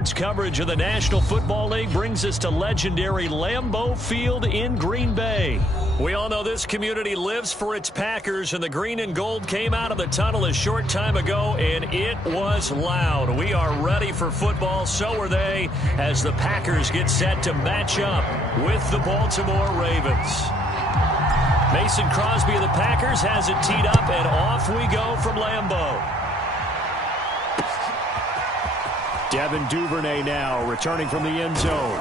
Coverage of the National Football League brings us to legendary Lambeau Field in Green Bay. We all know this community lives for its Packers, and the green and gold came out of the tunnel a short time ago, and it was loud. We are ready for football, so are they, as the Packers get set to match up with the Baltimore Ravens. Mason Crosby of the Packers has it teed up, and off we go from Lambeau. Devin Duvernay now returning from the end zone.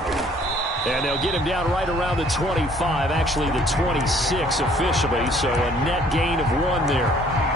And they'll get him down right around the 25, actually the 26 officially, so a net gain of 1 there.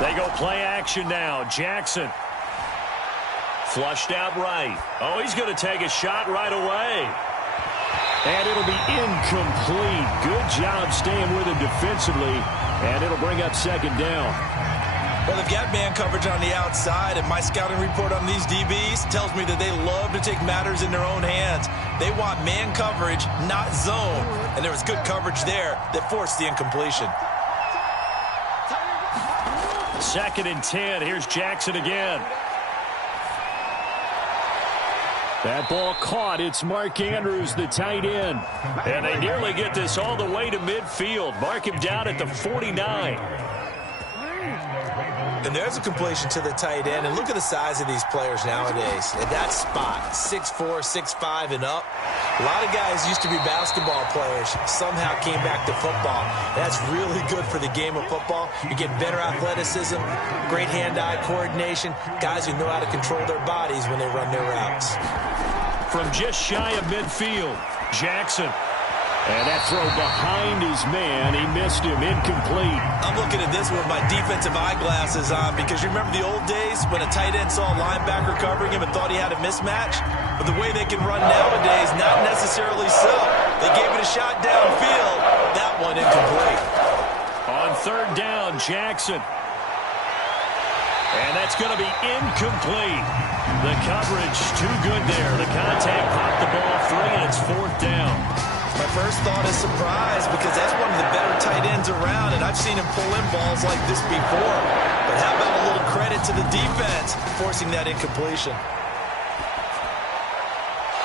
They go play action now. Jackson. Flushed out right. Oh, he's going to take a shot right away. And it'll be incomplete. Good job staying with him defensively. And it'll bring up second down. Well, they've got man coverage on the outside, and my scouting report on these DBs tells me that they love to take matters in their own hands. They want man coverage, not zone. And there was good coverage there that forced the incompletion. 2nd and 10. Here's Jackson again. That ball caught. It's Mark Andrews, the tight end. And they nearly get this all the way to midfield. Mark him down at the 49. And there's a completion to the tight end. And look at the size of these players nowadays. At that spot, 6'4", 6'5", and up. A lot of guys used to be basketball players, somehow came back to football. That's really good for the game of football. You get better athleticism, great hand-eye coordination, guys who know how to control their bodies when they run their routes. From just shy of midfield, Jackson. And that throw behind his man, he missed him, incomplete. I'm looking at this with my defensive eyeglasses on because you remember the old days when a tight end saw a linebacker covering him and thought he had a mismatch? But the way they can run nowadays, not necessarily so. They gave it a shot downfield. That one incomplete. On 3rd down, Jackson. And that's going to be incomplete. The coverage too good there. The contact popped the ball free, and it's 4th down. My first thought is surprise because that's one of the better tight ends around, and I've seen him pull in balls like this before. But how about a little credit to the defense forcing that incompletion?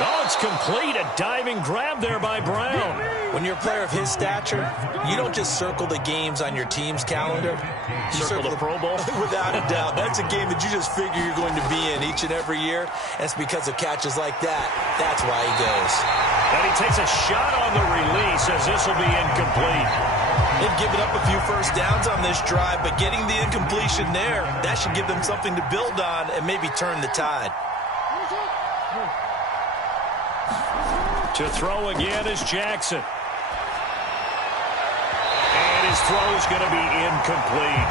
Oh, it's complete. A diving grab there by Brown. When you're a player of his stature, you don't just circle the games on your team's calendar. You circle the Pro Bowl? Without a doubt. That's a game that you just figure you're going to be in each and every year. And it's because of catches like that. That's why he goes. And he takes a shot on the release as this will be incomplete. They've given up a few first downs on this drive, but getting the incompletion there, that should give them something to build on and maybe turn the tide. To throw again is Jackson. And his throw is going to be incomplete.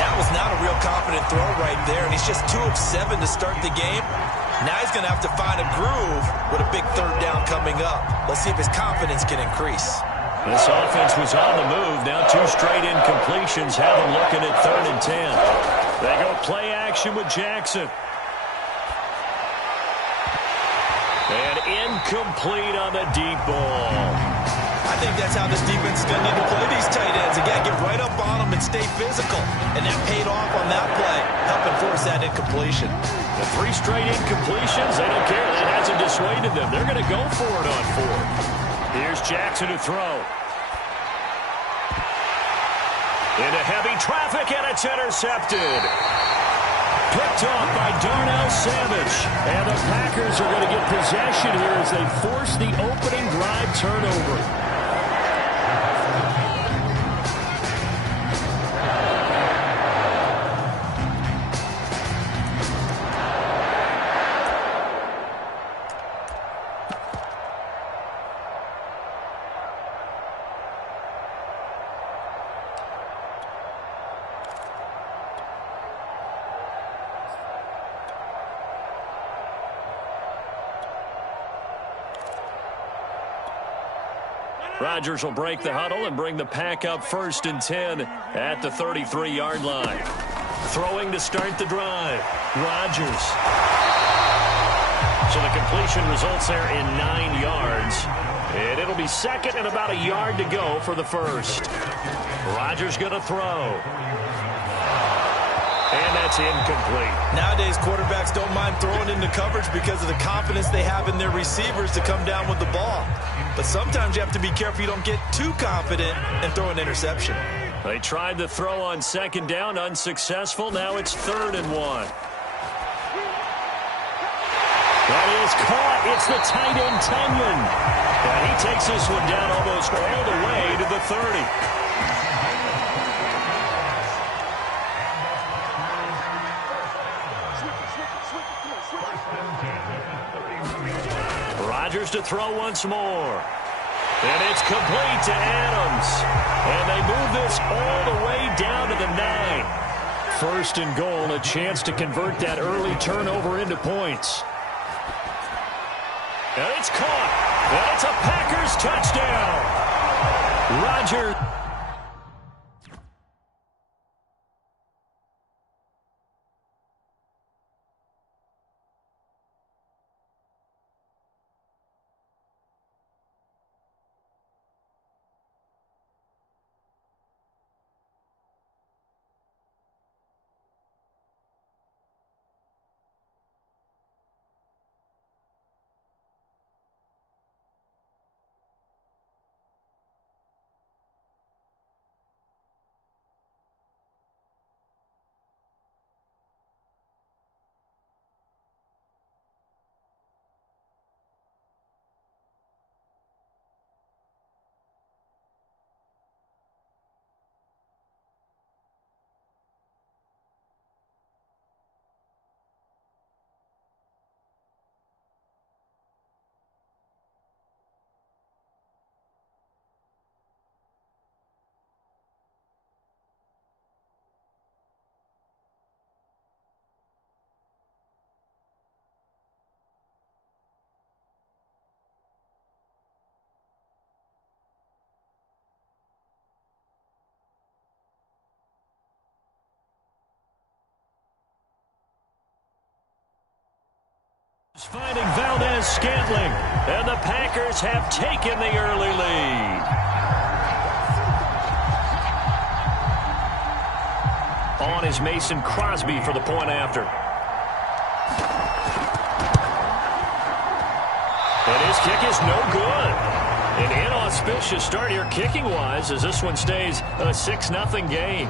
That was not a real confident throw right there, and he's just 2 of 7 to start the game. Now he's going to have to find a groove with a big 3rd down coming up. Let's see if his confidence can increase. This offense was on the move. Now 2 straight incompletions have him looking at 3rd and 10. They go play action with Jackson. And incomplete on the deep ball. I think that's how this defense is going to need to play these tight ends. They got to get right up on them and stay physical. And that paid off on that play, helping force that incompletion. The 3 straight incompletions, they don't care. That hasn't dissuaded them. They're going to go for it on 4th. Here's Jackson to throw. Into heavy traffic, and it's intercepted. Picked off by Darnell Savage. And the Packers are going to get possession here as they force the opening drive turnover. Rodgers will break the huddle and bring the pack up 1st and 10 at the 33-yard line. Throwing to start the drive. Rodgers. So the completion results there in 9 yards. And it'll be 2nd and about a yard to go for the first. Rodgers going to throw. And that's incomplete. Nowadays, quarterbacks don't mind throwing into coverage because of the confidence they have in their receivers to come down with the ball. But sometimes you have to be careful you don't get too confident and throw an interception. They tried the throw on 2nd down, unsuccessful. Now it's 3rd and 1. That is caught. It's the tight end, Tunyon. And he takes this one down almost all the way to the 30. Rodgers to throw once more. And it's complete to Adams. And they move this all the way down to the 9. 1st and goal, a chance to convert that early turnover into points. And it's caught. And it's a Packers touchdown. Rodgers. Finding Valdez-Scantling, and the Packers have taken the early lead. On is Mason Crosby for the point after. And his kick is no good. An inauspicious start here kicking-wise as this one stays a 6-0 game.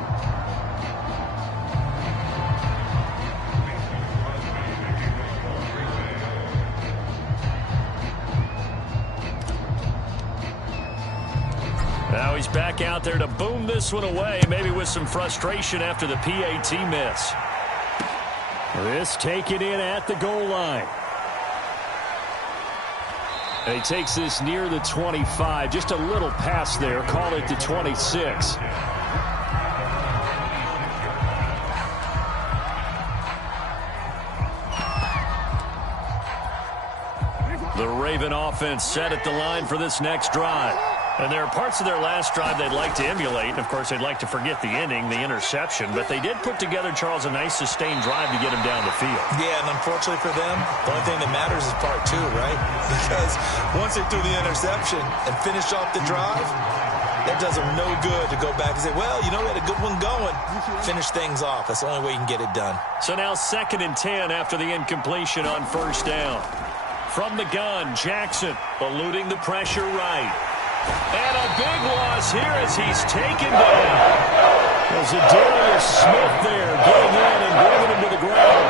Now he's back out there to boom this one away, maybe with some frustration after the PAT miss. This taken in at the goal line. And he takes this near the 25. Just a little pass there. Call it the 26. The Raven offense set at the line for this next drive. And there are parts of their last drive they'd like to emulate. And, of course, they'd like to forget the inning, the interception. But they did put together, Charles, a nice sustained drive to get him down the field. Yeah, and unfortunately for them, the only thing that matters is part 2, right? Because once they threw the interception and finished off the drive, that does them no good to go back and say, well, you know, we had a good one going. Finish things off. That's the only way you can get it done. So now 2nd and 10 after the incompletion on 1st down. From the gun, Jackson eluding the pressure right. And a big loss here as he's taken down. There's a Darius Smith there getting in and bringing him to the ground.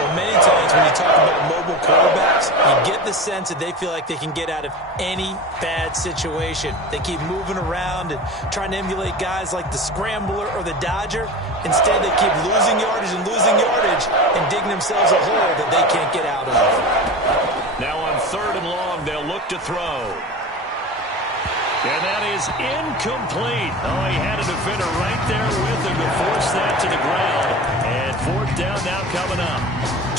Well, many times when you talk about mobile quarterbacks, you get the sense that they feel like they can get out of any bad situation. They keep moving around and trying to emulate guys like the Scrambler or the Dodger. Instead, they keep losing yardage and digging themselves a hole that they can't get out of. Now on 3rd and long, they'll look to throw. And that is incomplete. Oh, he had a defender right there with him to force that to the ground. And fourth down now coming up.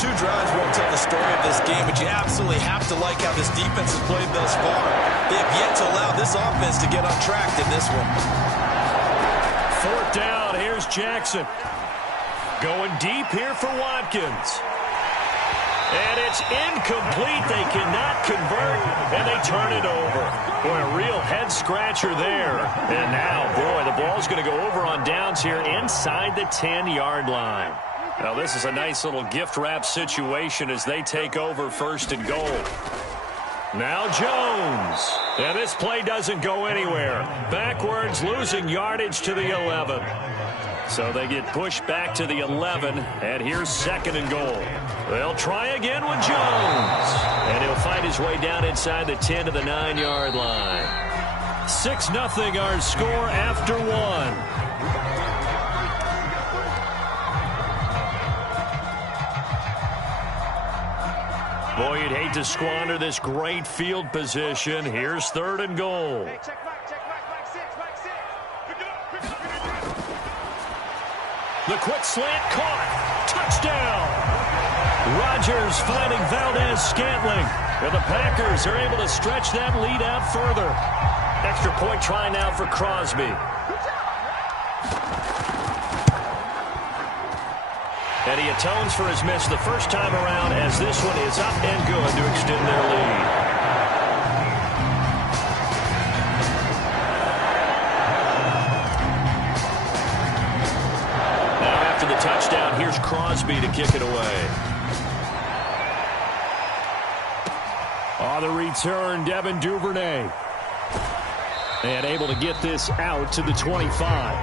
2 drives won't tell the story of this game, but you absolutely have to like how this defense has played thus far. They have yet to allow this offense to get on track in this one. Fourth down, here's Jackson. Going deep here for Watkins. And it's incomplete. They cannot convert, and they turn it over. Boy, a real head-scratcher there. And now, boy, the ball's going to go over on downs here inside the 10-yard line. Now, this is a nice little gift-wrap situation as they take over first and goal. Now Jones. And this play doesn't go anywhere. Backwards, losing yardage to the 11. So they get pushed back to the 11, and here's second and goal. They'll try again with Jones. And he'll find his way down inside the 10 to the 9-yard line. 6-0 our score after 1. Boy, you'd hate to squander this great field position. Here's third and goal. The quick slant caught. Touchdown. Rodgers finding Valdez-Scantling. And the Packers are able to stretch that lead out further. Extra point try now for Crosby. And he atones for his miss the first time around as this one is up and good to extend their lead. Now after the touchdown, here's Crosby to kick it away. On the return, Devin Duvernay. And able to get this out to the 25.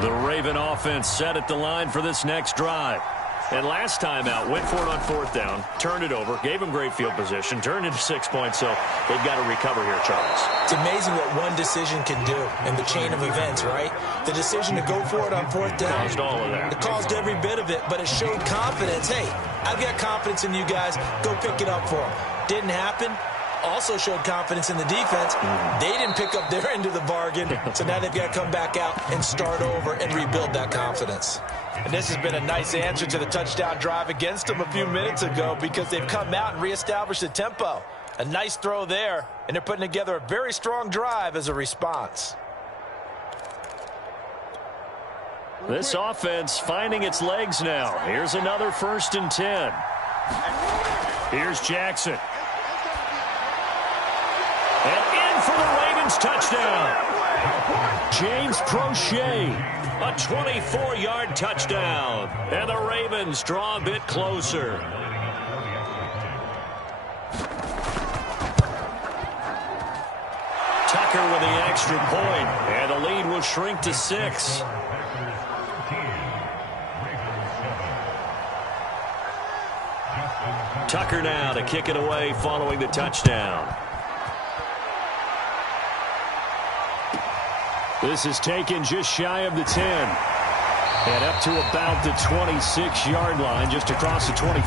The Raven offense set at the line for this next drive. And last time out, went for it on fourth down, turned it over, gave them great field position, turned into 6 points, so they've got to recover here, Charles. It's amazing what one decision can do in the chain of events, right? The decision to go for it on fourth down. Caused all of that. It caused every bit of it, but it showed confidence. Hey, I've got confidence in you guys. Go pick it up for them. Didn't happen. Also showed confidence in the defense. They didn't pick up their end of the bargain, so now they've got to come back out and start over and rebuild that confidence. And this has been a nice answer to the touchdown drive against them a few minutes ago because they've come out and reestablished the tempo. A nice throw there, and they're putting together a very strong drive as a response. This offense finding its legs now. Here's another 1st and 10. Here's Jackson. And in for the Ravens touchdown. James Prochet, a 24-yard touchdown. And the Ravens draw a bit closer. Tucker with the extra point, and the lead will shrink to 6. Tucker now to kick it away following the touchdown. This is taken just shy of the 10. And up to about the 26-yard line, just across the 25.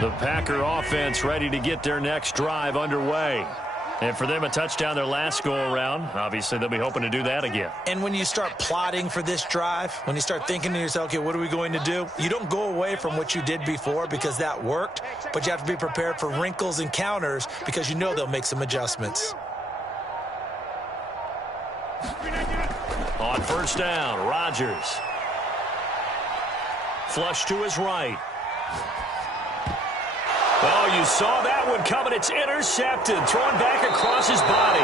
The Packer offense ready to get their next drive underway. And for them, a touchdown their last go-around. Obviously, they'll be hoping to do that again. And when you start plotting for this drive, when you start thinking to yourself, okay, what are we going to do? You don't go away from what you did before because that worked, but you have to be prepared for wrinkles and counters because you know they'll make some adjustments. On first down, Rodgers. Flush to his right. Oh, you saw that one coming. It's intercepted. Thrown back across his body.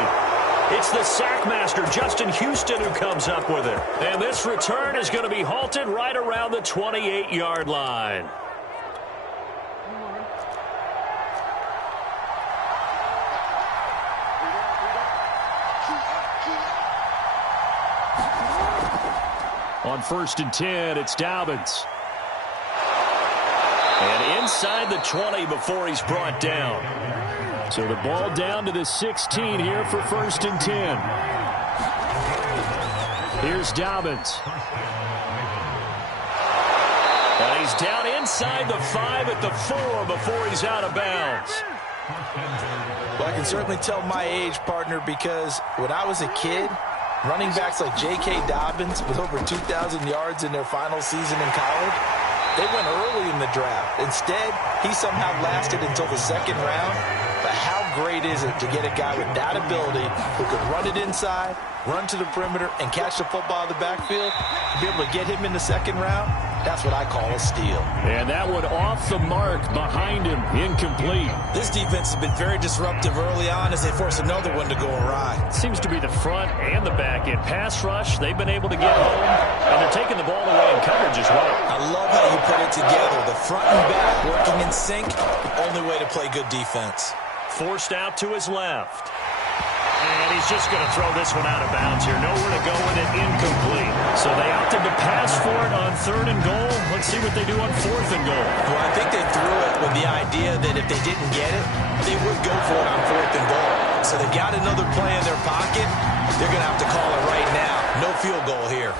It's the sackmaster, Justin Houston, who comes up with it. And this return is going to be halted right around the 28-yard line. On 1st and 10, it's Dobbins. And inside the 20 before he's brought down. So the ball down to the 16 here for 1st and 10. Here's Dobbins. And he's down inside the 5 at the 4 before he's out of bounds. Well, I can certainly tell my age, partner, because when I was a kid, running backs like J.K. Dobbins with over 2,000 yards in their final season in college, they went early in the draft. Instead, he somehow lasted until the 2nd round. But how great is it to get a guy with that ability who can run it inside, run to the perimeter, and catch the football in the backfield? Be able to get him in the 2nd round? That's what I call a steal. And that one off the mark behind him, incomplete. This defense has been very disruptive early on as they force another one to go awry. Seems to be the front and the back end. Pass rush, they've been able to get home, and they're taking the ball away in coverage as well. I love how you put it together. The front and back working in sync, only way to play good defense. Forced out to his left. And he's just going to throw this one out of bounds here. Nowhere to go with it, incomplete. So they opted to pass for it on 3rd and goal. Let's see what they do on 4th and goal. Well, I think they threw it with the idea that if they didn't get it, they would go for it on 4th and goal. So they got another play in their pocket. They're going to have to call it right now. No field goal here.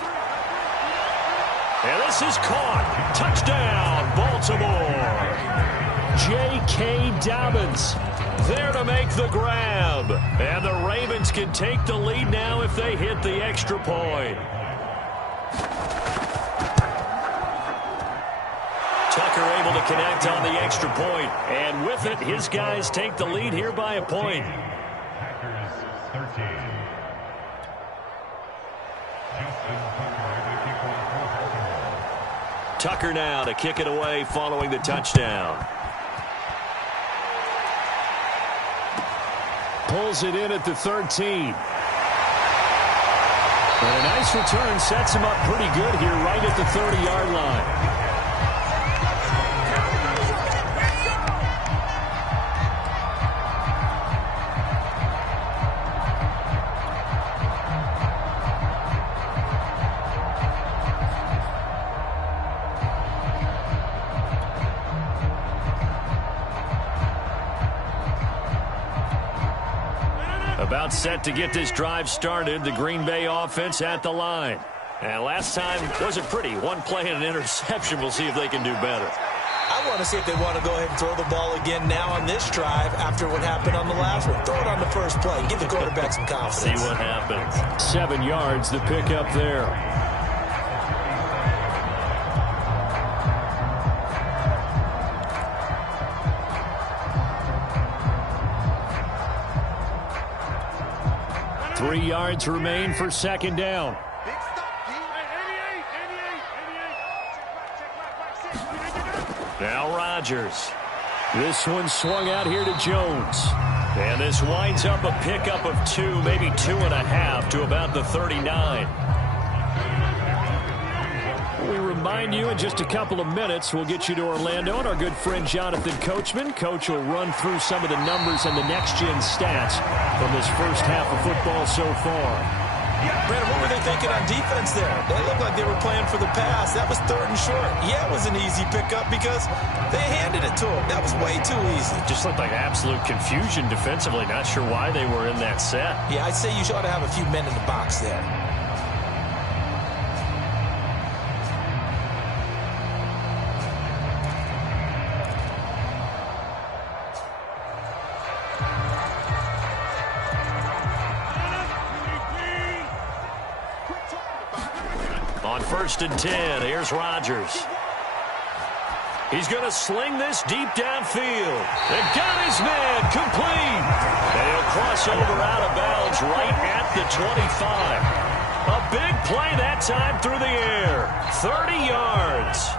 And this is caught. Touchdown, Baltimore. J.K. Dobbins there to make the grab. And the Ravens can take the lead now if they hit the extra point. Tucker able to connect on the extra point. And with it, his guys take the lead here by a point. Tucker now to kick it away following the touchdown. Pulls it in at the 13. And a nice return sets him up pretty good here right at the 30-yard line. About set to get this drive started. The Green Bay offense at the line. And last time wasn't pretty. One play and an interception. We'll see if they can do better. I want to see if they want to go ahead and throw the ball again now on this drive after what happened on the last one. Throw it on the first play and give the quarterback some confidence. See what happens. 7 yards, the pickup there. Three yards remain for 2nd down. Now Rodgers. This one swung out here to Jones. And this winds up a pickup of 2, maybe 2.5 to about the 39. We remind you in just a couple of minutes, we'll get you to Orlando and our good friend Jonathan Coachman. Coach will run through some of the numbers and the next-gen stats from this first half of football so far. Brandon, what were they thinking on defense there? They looked like they were playing for the pass. That was 3rd and short. Yeah, it was an easy pickup because they handed it to him. That was way too easy. Just looked like absolute confusion defensively. Not sure why they were in that set. Yeah, I'd say you ought to have a few men in the box there. On 1st and 10, here's Rodgers. He's going to sling this deep downfield. And got his man complete. And he'll cross over out of bounds right at the 25. A big play that time through the air. 30 yards.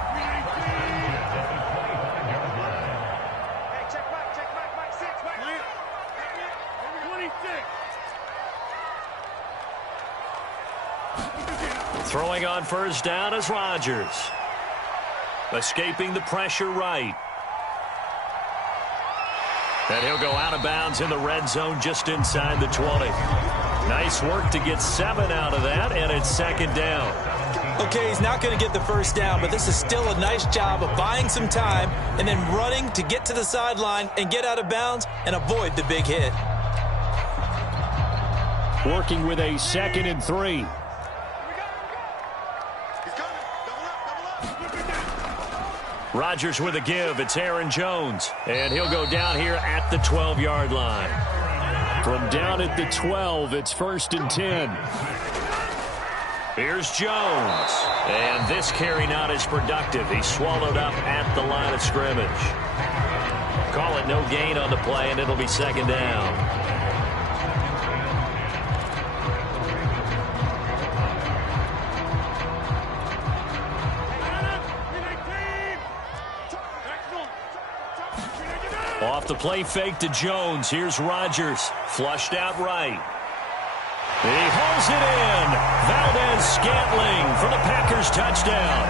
Throwing on first down is Rodgers. Escaping the pressure right. And he'll go out of bounds in the red zone just inside the 20. Nice work to get 7 out of that, and it's second down. Okay, he's not going to get the first down, but this is still a nice job of buying some time and then running to get to the sideline and get out of bounds and avoid the big hit. Working with a 2nd and 3. Rodgers with a give. It's Aaron Jones. And he'll go down here at the 12-yard line. From down at the 12, it's 1st and 10. Here's Jones. And this carry not as productive. He's swallowed up at the line of scrimmage. Call it no gain on the play, and it'll be second down. Off the play fake to Jones. Here's Rodgers. Flushed out right. He hauls it in. Valdez-Scantling for the Packers touchdown.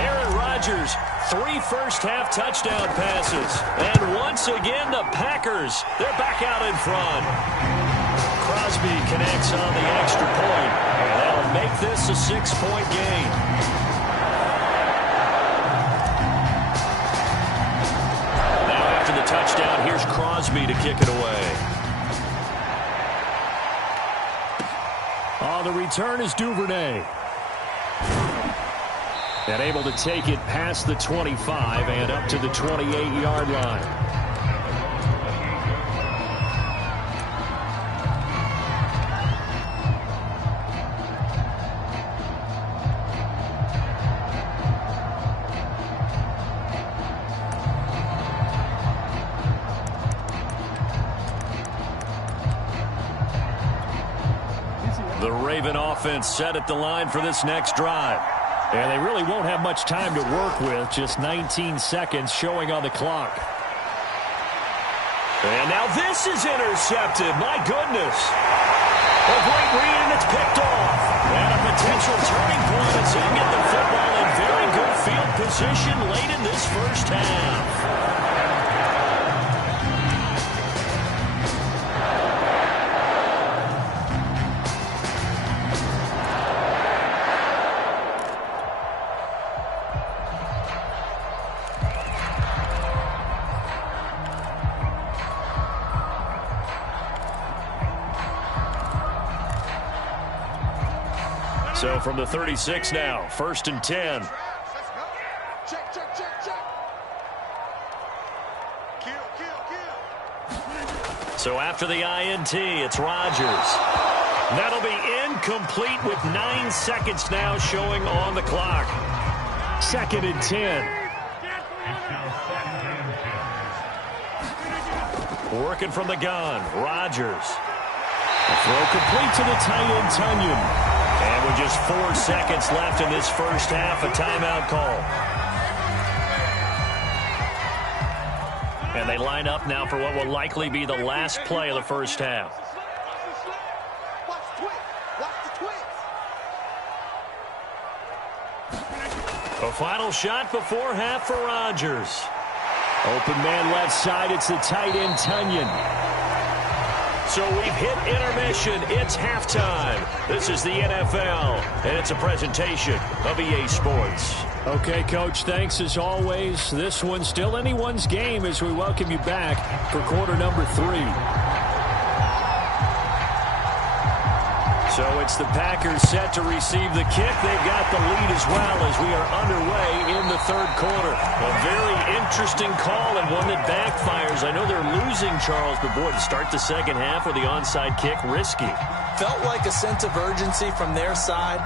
Aaron Rodgers, 3 first-half touchdown passes. And once again, the Packers, they're back out in front. Crosby connects on the extra point. And that'll make this a 6-point game. The touchdown. Here's Crosby to kick it away. On the return is Duvernay. And able to take it past the 25 and up to the 28-yard line. The Raven offense set at the line for this next drive. And they really won't have much time to work with. Just 19 seconds showing on the clock. And now this is intercepted. My goodness. A great read, and it's picked off. And a potential turning point as he'll get the football in very good field position late in this first half. So from the 36 now, 1st and 10. So after the INT, it's Rodgers. That'll be incomplete with 9 seconds now showing on the clock. 2nd and 10. Working from the gun, Rodgers. A throw complete to the tight end, Tunyon. And with just 4 seconds left in this first half, a timeout call. And they line up now for what will likely be the last play of the first half. A final shot before half for Rodgers. Open man left side, it's the tight end, Tunyon. So we've hit intermission. It's halftime. This is the NFL, and it's a presentation of EA Sports. Okay, Coach, thanks as always. This one's still anyone's game as we welcome you back for quarter number 3. So it's the Packers set to receive the kick. They've got the lead as well as we are underway in the third quarter. A very interesting call and one that backfires. I know they're losing, Charles, but boy, to start the second half with the onside kick, risky. Felt like a sense of urgency from their side,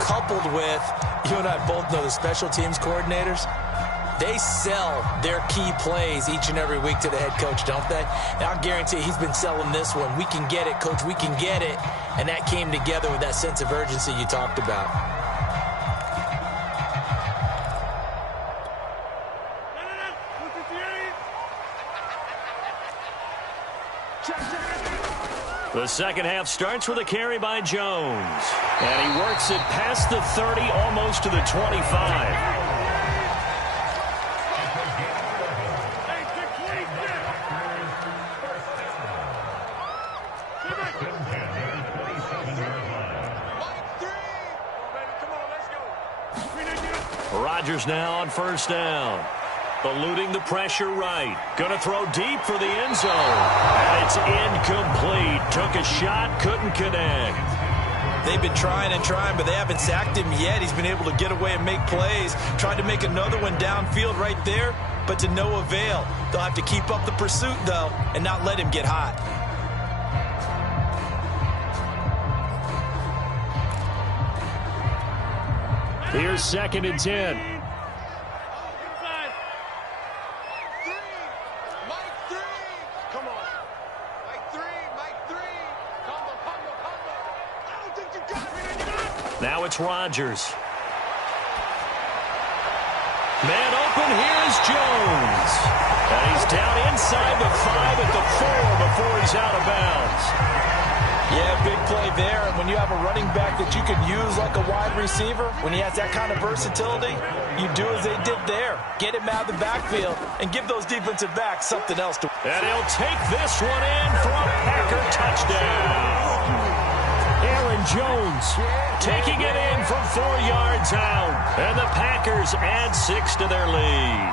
coupled with, you and I both know the special teams coordinators. They sell their key plays each and every week to the head coach, don't they? And I'll guarantee he's been selling this one. We can get it, Coach. We can get it. And that came together with that sense of urgency you talked about. The second half starts with a carry by Jones. And he works it past the 30, almost to the 25. Rodgers now on first down. Eluding the pressure right. Going to throw deep for the end zone. And it's incomplete. Took a shot, couldn't connect. They've been trying and trying, but they haven't sacked him yet. He's been able to get away and make plays. Tried to make another one downfield right there, but to no avail. They'll have to keep up the pursuit, though, and not let him get hot. Here's 2nd and 10. Now it's Rodgers. Man open, here's Jones. And he's down inside the 5 at the 4 before he's out of bounds. Yeah, big play there. And when you have a running back that you can use like a wide receiver, when he has that kind of versatility, you do as they did there. Get him out of the backfield and give those defensive backs something else to. And he'll take this one in for a Packer touchdown. Aaron Jones taking it in from 4 yards out. And the Packers add 6 to their lead.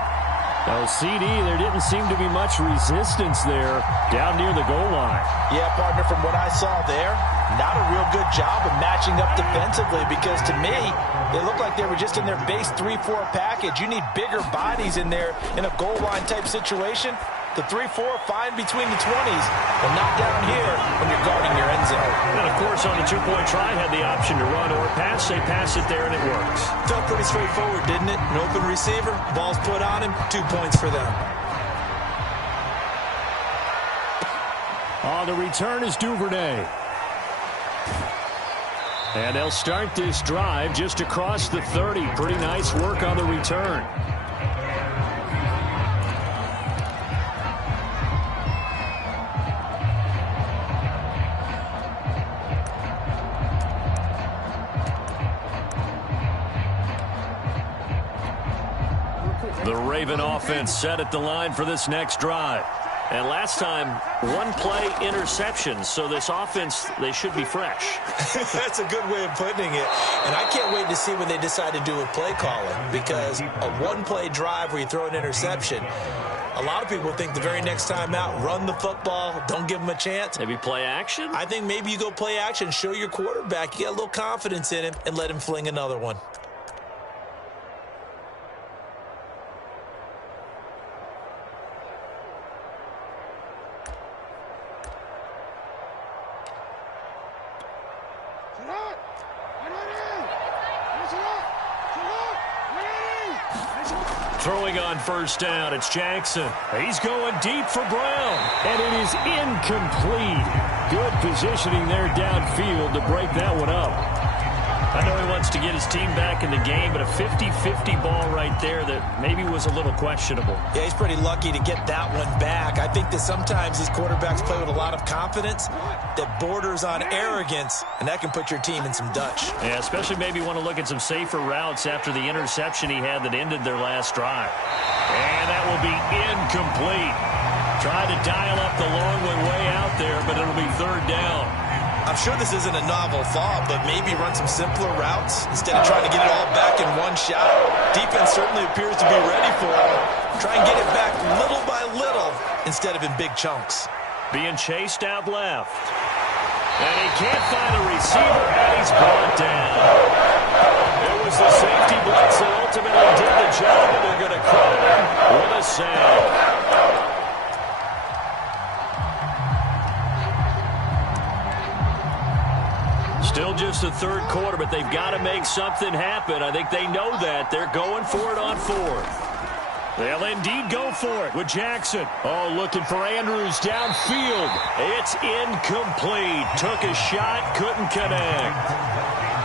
Now, CD, there didn't seem to be much resistance there down near the goal line. Yeah, partner, from what I saw there, not a real good job of matching up defensively because to me, it looked like they were just in their base 3-4 package. You need bigger bodies in there in a goal line type situation. The 3-4 fine between the 20s, but not down here when you're guarding your end zone. And, of course, on the two-point try, had the option to run or pass. They pass it there, and it works. Felt pretty straightforward, didn't it? An open receiver, ball's put on him, 2 points for them. On the return is Duvernay. And they'll start this drive just across the 30. Pretty nice work on the return. The Raven offense set at the line for this next drive. And last time, one play interception. So this offense, they should be fresh. That's a good way of putting it. And I can't wait to see when they decide to do with play calling. Because a one-play drive where you throw an interception, a lot of people think the very next time out, run the football, don't give them a chance. Maybe play action? I think maybe you go play action, show your quarterback, you get a little confidence in him, and let him fling another one. Throwing on first down, it's Jackson. He's going deep for Brown. And it is incomplete. Good positioning there downfield to break that one up. I know he wants to get his team back in the game, but a 50-50 ball right there that maybe was a little questionable. Yeah, he's pretty lucky to get that one back. I think that sometimes these quarterbacks play with a lot of confidence that borders on arrogance, and that can put your team in some Dutch. Yeah, especially maybe want to look at some safer routes after the interception he had that ended their last drive. And that will be incomplete. Tried to dial up the long one way out there, but it'll be third down. I'm sure this isn't a novel thought, but maybe run some simpler routes instead of trying to get it all back in one shot. Defense certainly appears to be ready for it. Try and get it back little by little instead of in big chunks. Being chased out left. And he can't find a receiver, and he's brought down. It was the safety blitz that ultimately did the job, and they're going to credit him with a sack. Still just the third quarter, but they've got to make something happen. I think they know that. They're going for it on fourth. They'll indeed go for it with Jackson. Oh, looking for Andrews downfield. It's incomplete. Took a shot, couldn't connect.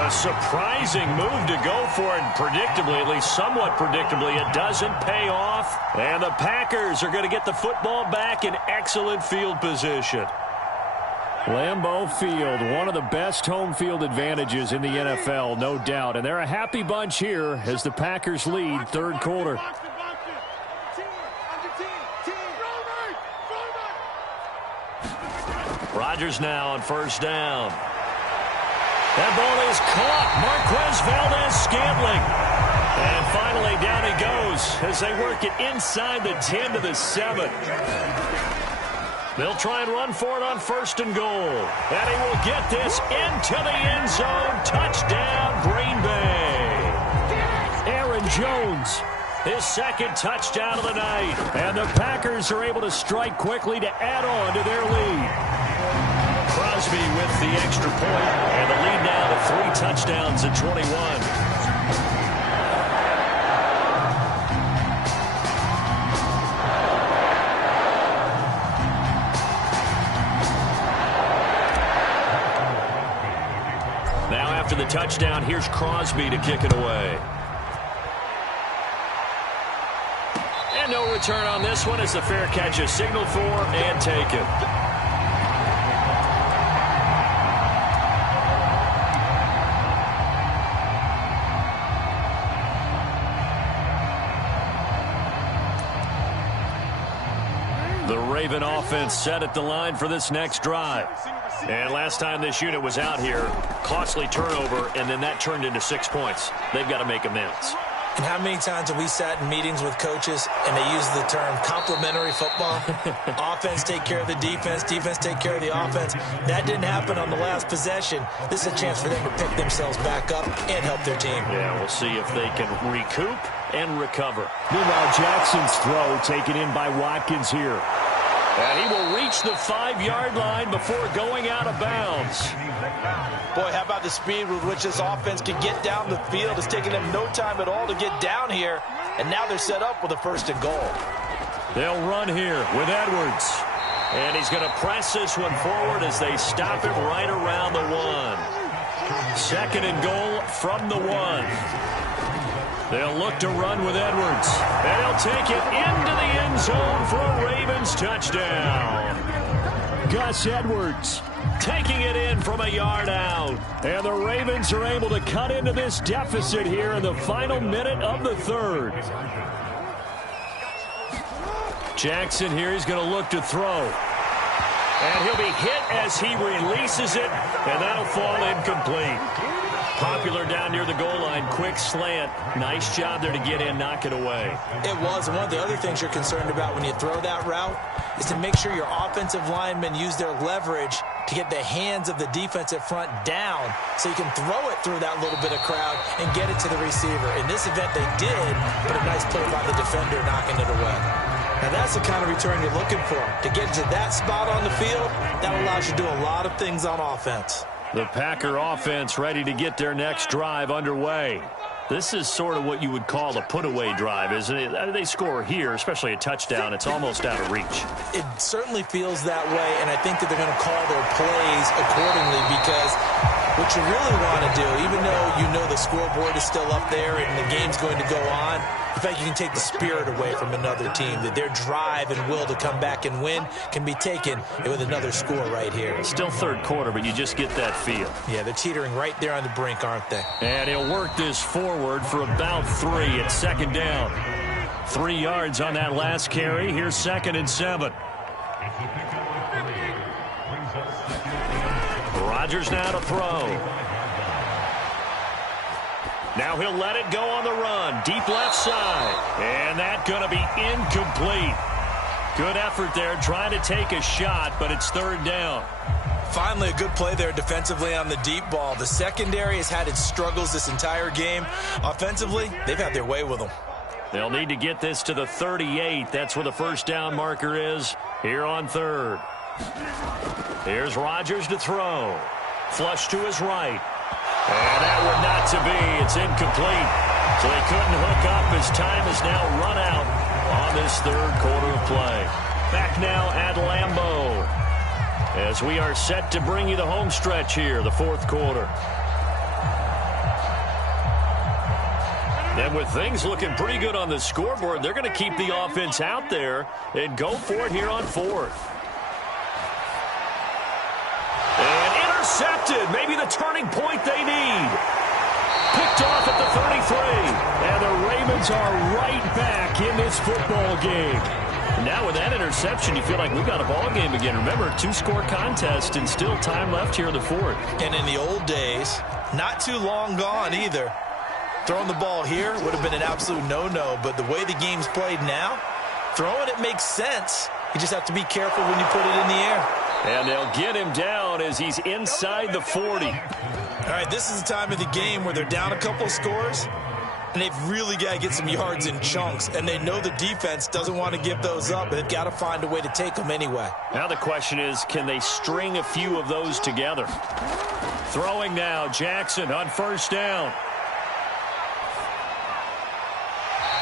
A surprising move to go for it. Predictably, at least somewhat predictably, it doesn't pay off. And the Packers are going to get the football back in excellent field position. Lambeau Field, one of the best home field advantages in the NFL, no doubt. And they're a happy bunch here as the Packers lead third quarter. Rodgers now on first down. That ball is caught. Marquez Valdes-Scantling. And finally down he goes as they work it inside the 10 to the 7. They'll try and run for it on first and goal. And he will get this into the end zone. Touchdown, Green Bay. Aaron Jones, his second touchdown of the night. And the Packers are able to strike quickly to add on to their lead. Crosby with the extra point. And the lead now to 3 touchdowns at 21. After the touchdown, here's Crosby to kick it away. And no return on this one as the fair catch is signaled for and taken. The Raven offense set at the line for this next drive. And last time this unit was out here, costly turnover, and then that turned into 6 points. They've got to make amends. And how many times have we sat in meetings with coaches and they use the term complementary football? Offense take care of the defense, defense take care of the offense. That didn't happen on the last possession. This is a chance for them to pick themselves back up and help their team. Yeah, we'll see if they can recoup and recover. Meanwhile, Jackson's throw taken in by Watkins here. And he will reach the 5-yard line before going out of bounds. Boy, how about the speed with which this offense can get down the field? It's taken them no time at all to get down here. And now they're set up with a first and goal. They'll run here with Edwards. And he's going to press this one forward as they stop him right around the 1. Second and goal from the 1. They'll look to run with Edwards. And he'll take it into the end zone for a Ravens touchdown. Gus Edwards taking it in from a yard out. And the Ravens are able to cut into this deficit here in the final minute of the third. Jackson here, he's going to look to throw. And he'll be hit as he releases it, and that'll fall incomplete. Popular down near the goal line, quick slant. Nice job there to get in, knock it away. It was. One of the other things you're concerned about when you throw that route is to make sure your offensive linemen use their leverage to get the hands of the defensive front down so you can throw it through that little bit of crowd and get it to the receiver. In this event, they did, but a nice play by the defender knocking it away. Now, that's the kind of return you're looking for. To get to that spot on the field, that allows you to do a lot of things on offense. The Packer offense ready to get their next drive underway. This is sort of what you would call a put-away drive, isn't it? They score here, especially a touchdown. It's almost out of reach. It certainly feels that way, and I think that they're going to call their plays accordingly because what you really want to do, even though you know the scoreboard is still up there and the game's going to go on, in fact, you can take the spirit away from another team, that their drive and will to come back and win can be taken with another score right here. It's still third quarter, but you just get that feel. Yeah, they're teetering right there on the brink, aren't they? And he'll work this forward for about 3 at second down. 3 yards on that last carry. Here's 2nd and 7. Rodgers now to throw. Now he'll let it go on the run. Deep left side. And that's going to be incomplete. Good effort there trying to take a shot, but it's third down. Finally, a good play there defensively on the deep ball. The secondary has had its struggles this entire game. Offensively, they've had their way with them. They'll need to get this to the 38. That's where the first down marker is here on third. Here's Rodgers to throw. Flush to his right. And that one not to be. It's incomplete. So they couldn't hook up as time has now run out on this third quarter of play. Back now at Lambeau as we are set to bring you the home stretch here, the fourth quarter. And with things looking pretty good on the scoreboard, they're going to keep the offense out there and go for it here on fourth. intercepted. Maybe the turning point they need. Picked off at the 33. And the Ravens are right back in this football game. Now with that interception, you feel like we got a ball game again. Remember, 2-score contest and still time left here in the fourth. And in the old days, not too long gone either, throwing the ball here would have been an absolute no-no. But the way the game's played now, throwing it makes sense. You just have to be careful when you put it in the air. And they'll get him down as he's inside the 40. All right, this is the time of the game where they're down a couple of scores, and they've really got to get some yards in chunks, and they know the defense doesn't want to give those up, but they've got to find a way to take them anyway. Now the question is, can they string a few of those together? Throwing now, Jackson on first down.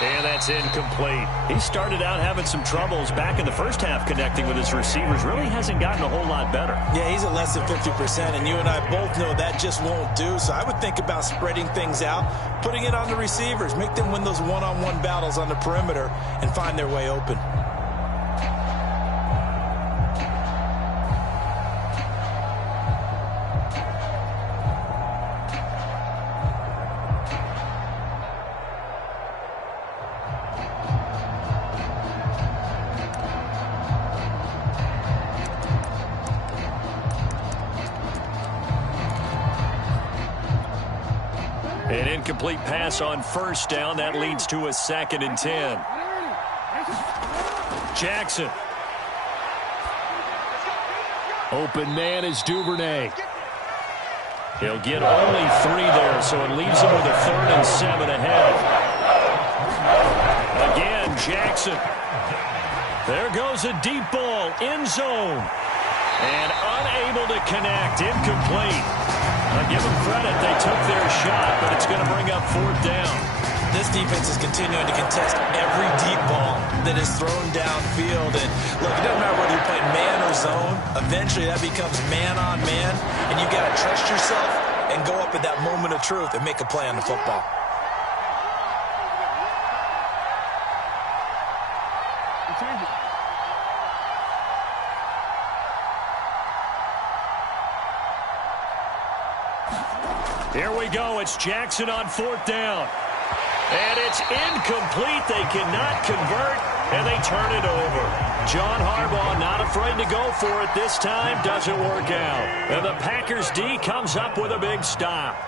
And that's incomplete. He started out having some troubles back in the first half connecting with his receivers. Really hasn't gotten a whole lot better. Yeah, he's at less than 50%, and you and I both know that just won't do. So I would think about spreading things out, putting it on the receivers, make them win those one-on-one battles on the perimeter and find their way open. An incomplete pass on first down. That leads to a 2nd and 10. Jackson. Open man is Duvernay. He'll get only 3 there, so it leaves him with a 3rd and 7 ahead. Again, Jackson. There goes a deep ball, end zone. And unable to connect, incomplete. I give them credit, they took their shot, but it's going to bring up 4th down. This defense is continuing to contest every deep ball that is thrown downfield. And look, it doesn't matter whether you're playing man or zone. Eventually, that becomes man on man, and you got to trust yourself and go up at that moment of truth and make a play on the football. Here we go. It's Jackson on 4th down. And it's incomplete. They cannot convert, and they turn it over. John Harbaugh not afraid to go for it this time. Doesn't work out. And the Packers D comes up with a big stop.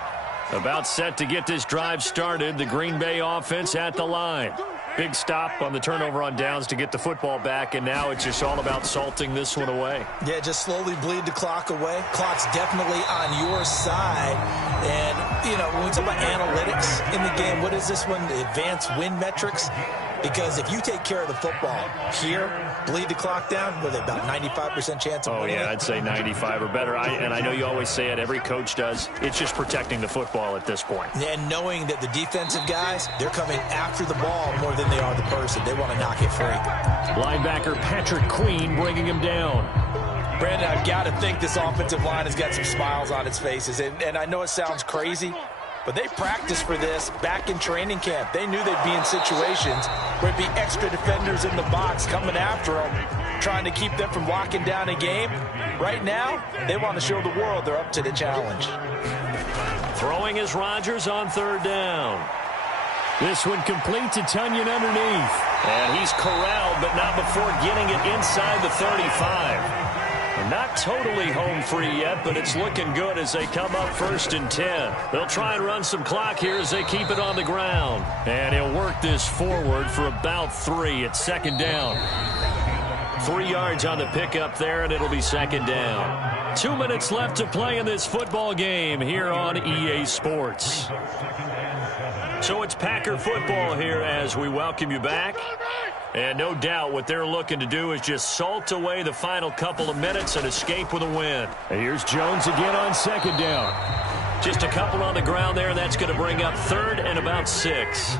About set to get this drive started. The Green Bay offense at the line. Big stop on the turnover on downs to get the football back, and now it's just all about salting this one away. Yeah, just slowly bleed the clock away. Clock's definitely on your side. And, you know, when we talk about analytics in the game, what is this one? The advanced win metrics? Because if you take care of the football here, bleed the clock down, with about 95% chance of winning. Oh, yeah, I'd say 95 or better. And I know you always say it, every coach does. It's just protecting the football at this point. And knowing that the defensive guys, they're coming after the ball more than they are the person. They want to knock it free. Linebacker Patrick Queen bringing him down. Brandon, I've got to think this offensive line has got some smiles on its faces. And I know it sounds crazy, but they practiced for this back in training camp. They knew they'd be in situations where it'd be extra defenders in the box coming after them, trying to keep them from locking down a game. Right now, they want to show the world they're up to the challenge. Throwing is Rodgers on 3rd down. This one complete to Tunyon underneath. And he's corralled, but not before getting it inside the 35. Not totally home free yet, but it's looking good as they come up 1st and 10. They'll try and run some clock here as they keep it on the ground. And he'll work this forward for about 3 at 2nd down. 3 yards on the pickup there, and it'll be 2nd down. 2 minutes left to play in this football game here on EA Sports. So it's Packer football here as we welcome you back. And no doubt what they're looking to do is just salt away the final couple of minutes and escape with a win. And here's Jones again on 2nd down. Just a couple on the ground there, and that's going to bring up 3rd and about 6.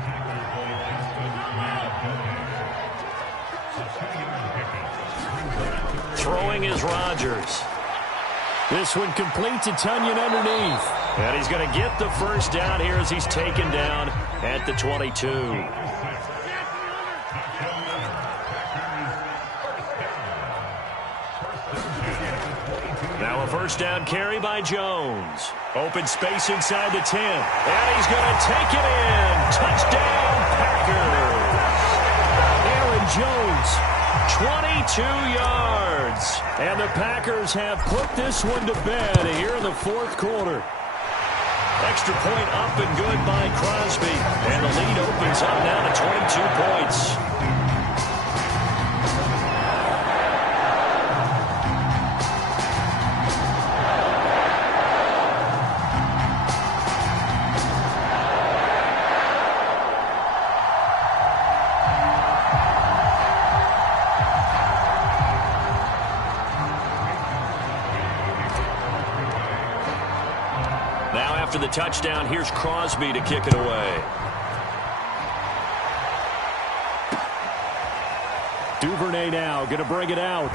Throwing is Rodgers. This one complete to Tunyon underneath. And he's going to get the 1st down here as he's taken down at the 22. Now a first down carry by Jones. Open space inside the 10. And he's going to take it in. Touchdown, Packers. Aaron Jones, 22 yards. And the Packers have put this one to bed here in the fourth quarter. Extra point up and good by Crosby. And the lead opens up now to 22 points. After the touchdown, here's Crosby to kick it away. Duvernay now going to bring it out.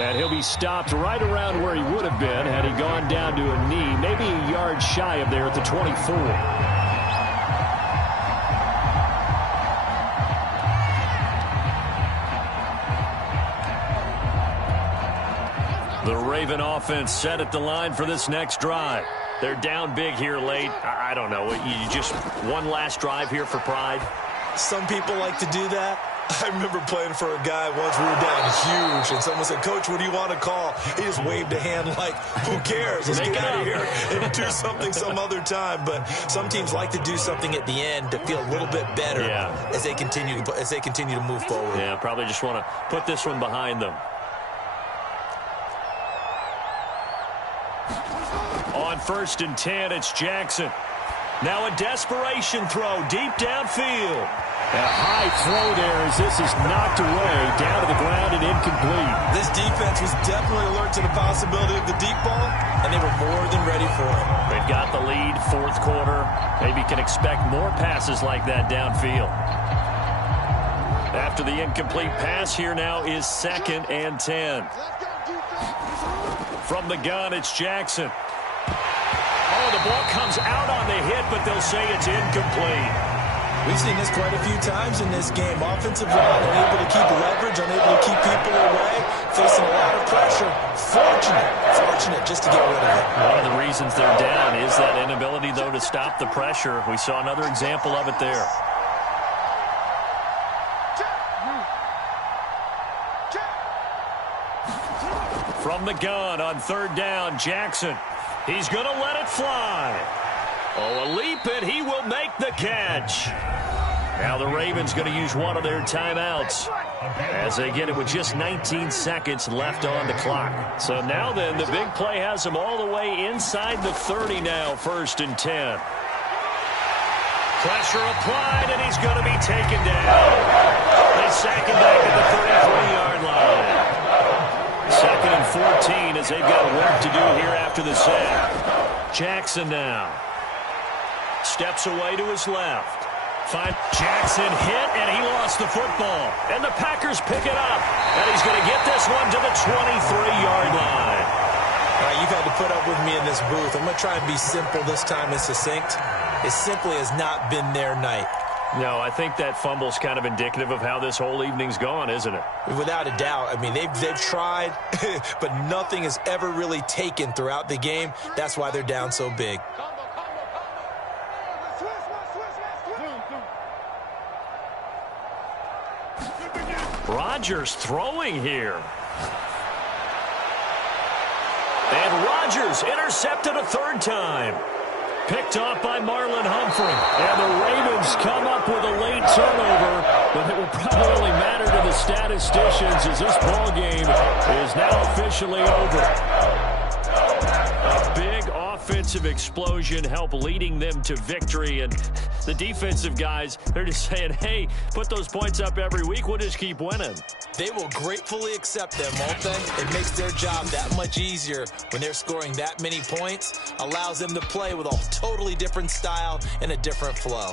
And he'll be stopped right around where he would have been had he gone down to a knee, maybe a yard shy of there at the 24. The Raven offense set at the line for this next drive. They're down big here late. I don't know. You just one last drive here for pride? Some people like to do that. I remember playing for a guy once. We were down huge, and someone said, "Coach, what do you want to call?" He just waved a hand like, "Who cares? Let's get out of here and do something some other time." But some teams like to do something at the end to feel a little bit better as they continue to move forward. Yeah, probably just want to put this one behind them. On 1st and 10, it's Jackson. Now a desperation throw deep downfield. A high throw there as this is knocked away, down to the ground and incomplete. This defense was definitely alert to the possibility of the deep ball, and they were more than ready for it. They've got the lead, fourth quarter. Maybe can expect more passes like that downfield. After the incomplete pass, here now is 2nd and 10. From the gun, it's Jackson. Oh, the ball comes out on the hit, but they'll say it's incomplete. We've seen this quite a few times in this game. Offensive line unable to keep leverage, unable to keep people away, facing a lot of pressure. Fortunate just to get rid of it. One of the reasons they're down is that inability, though, to stop the pressure. We saw another example of it there. From the gun on 3rd down, Jackson. He's going to let it fly. Oh, a leap, and he will make the catch. Now the Ravens going to use one of their timeouts as they get it with just 19 seconds left on the clock. So now then, the big play has them all the way inside the 30 now, 1st and 10. Pressure applied, and he's going to be taken down. They sack him back at the 33-yard line. 2nd and 14 as they've got work to do here after the sack. Jackson now. Steps away to his left. Jackson hit, and he lost the football. And the Packers pick it up. And he's going to get this one to the 23-yard line. All right, you've had to put up with me in this booth. I'm going to try and be simple this time and succinct. It simply has not been their night. No, I think that fumble's kind of indicative of how this whole evening's gone, isn't it? Without a doubt. I mean, they've tried, but nothing has ever really taken throughout the game. That's why they're down so big. Rodgers throwing here. And Rodgers intercepted a 3rd time. Picked off by Marlon Humphrey. And the Ravens come up with a late turnover, but it will probably only matter to the statisticians as this ball game is now officially over. A big offensive explosion helped leading them to victory, and the defensive guys, they're just saying, hey, put those points up every week, we'll just keep winning. They will gratefully accept them, won't they? It makes their job that much easier when they're scoring that many points, allows them to play with a totally different style and a different flow.